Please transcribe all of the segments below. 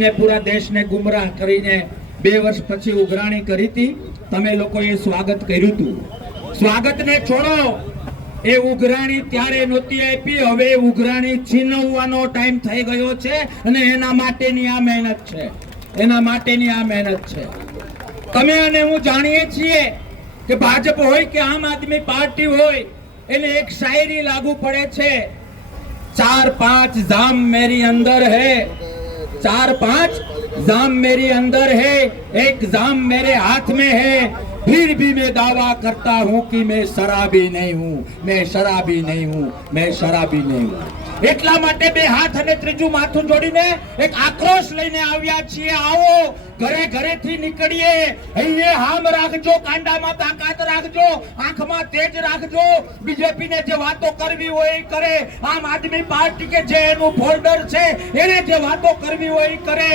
ને પૂરા દેશને ગુમરાહ કરીને 2 વર્ષ પછી ઉઘરાણી કરી હતી. તમે લોકોએ સ્વાગત કર્યું હતું. સ્વાગતને છોડો, એ ઉઘરાણી ત્યારે નહોતી આપી, હવે ઉઘરાણી છીનવવાનો ટાઈમ થઈ ગયો છે અને એના માટેની આ મહેનત છે. તમે અને હું જાણીએ છીએ કે ભાજપ હોય કે આમ આદમી પાર્ટી હોય, એને એક શાયરી લાગુ પડે છે, 4-5 जाम मेरी अंदर है, 4-5 जाम मेरी अंदर है, एक जाम मेरे हाथ में है, फिर भी मैं दावा करता हूं कि मैं शराबी नहीं हूं, मैं शराबी नहीं हूं, मैं शराबी नहीं हूं. એટલા માટે બે હાથ અને ત્રીજું માથું જોડીને એક આક્રોશ લઈને આવ્યા છીએ. આવો ઘરે ઘરેથી નીકળીએ. અહીંયા હામ રાખજો, કાંડામાં તાકાત રાખજો, આંખમાં તેજ રાખજો. બીજેપી ને જે વાતો કરવી હોય એ કરે, આમ આદમી પાર્ટી કે જે એનું ફોલ્ડર છે એને જે વાતો કરવી હોય એ કરે,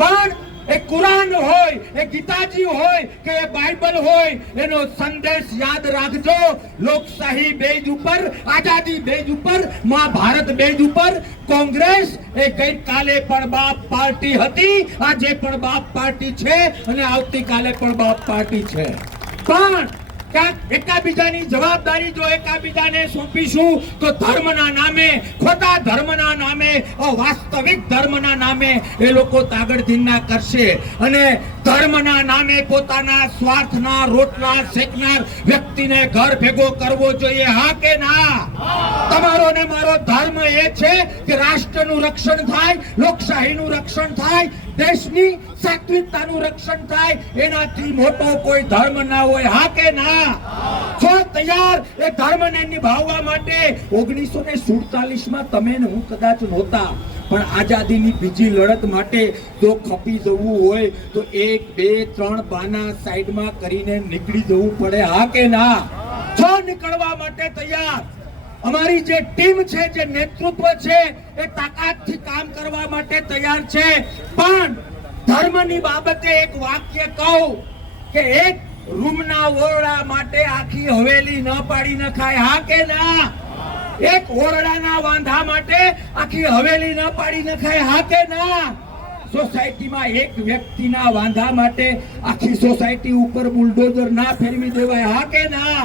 પણ એ કુરાન હોય, એ ગીતાજી હોય કે એ બાઇબલ હોય, એનો સંદેશ યાદ રાખજો. લોકશાહી બેઝ ઉપર, આઝાદી બેઝ ઉપર, મહાભારત બેઝ ઉપર કોંગ્રેસ એ ગઈકાલે પણ બાપ પાર્ટી હતી, આજે પણ બાપ પાર્ટી છે અને આવતીકાલે પણ બાપ પાર્ટી છે. પણ એકાબીજાની જવાબદારી જો એકાબીજાને સોંપીશું તો ધર્મના નામે, ખોટા ધર્મના નામે, અવાસ્તવિક ધર્મના નામે એ લોકો તાગડધીના કરશે અને ધર્મના નામે પોતાના સ્વાર્થના રોટલા શેકનાર વ્યક્તિને ઘર ભેગો કરવો જોઈએ. હા કે ના? તમારો ને મારો ધર્મ એ છે કે રાષ્ટ્રનું રક્ષણ થાય, લોકશાહીનું રક્ષણ થાય, દેશની સાત્વિકતાનું રક્ષણ થાય. એનાથી મોટો કોઈ ધર્મ ના હોય. હા કે ના? છો તૈયાર એ ધર્મને નિભાવવા માટે? 1947માં તમે ને હું કદાચ નહોતા, પણ આઝાદીની બીજી લડત માટે જો ખપી જવું હોય તો 1, 2, 3 બાના સાઈડમાં કરીને નીકળી જવું પડે. હા કે ના? છો નીકળવા માટે તૈયાર? અમારી જે ટીમ છે, જે નેતૃત્વ છે, એ તાકાતથી કામ કરવા માટે તૈયાર છે. પણ ધર્મની બાબતે એક વાક્ય કહું કે એક રૂમના ઓરડા માટે આખી હવેલી ન પાડી નખાય. હા કે ના? એક ઓરડાના વાંધા માટે આખી હવેલી ન પાડી નખાય. હા કે ના? સોસાયટીમાં એક વ્યક્તિના વાંધા માટે આખી સોસાયટી ઉપર બુલડોઝર ના ફેરવી દેવાય. હા કે ના?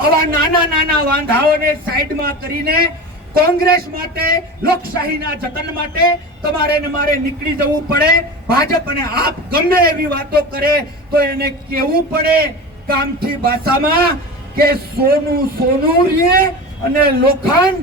આવા નાના નાના વાંધાઓને સાઈડમાં કરીને કોંગ્રેસ માટે, લોકશાહીના જતન માટે તમારે ને મારે નીકળી જવું પડે. ભાજપ અને આપ ગમે એવી વાતો કરે તો એને કહેવું પડે કામથી ભાષામાં કે સોનું સોનું રે અને લોખંડ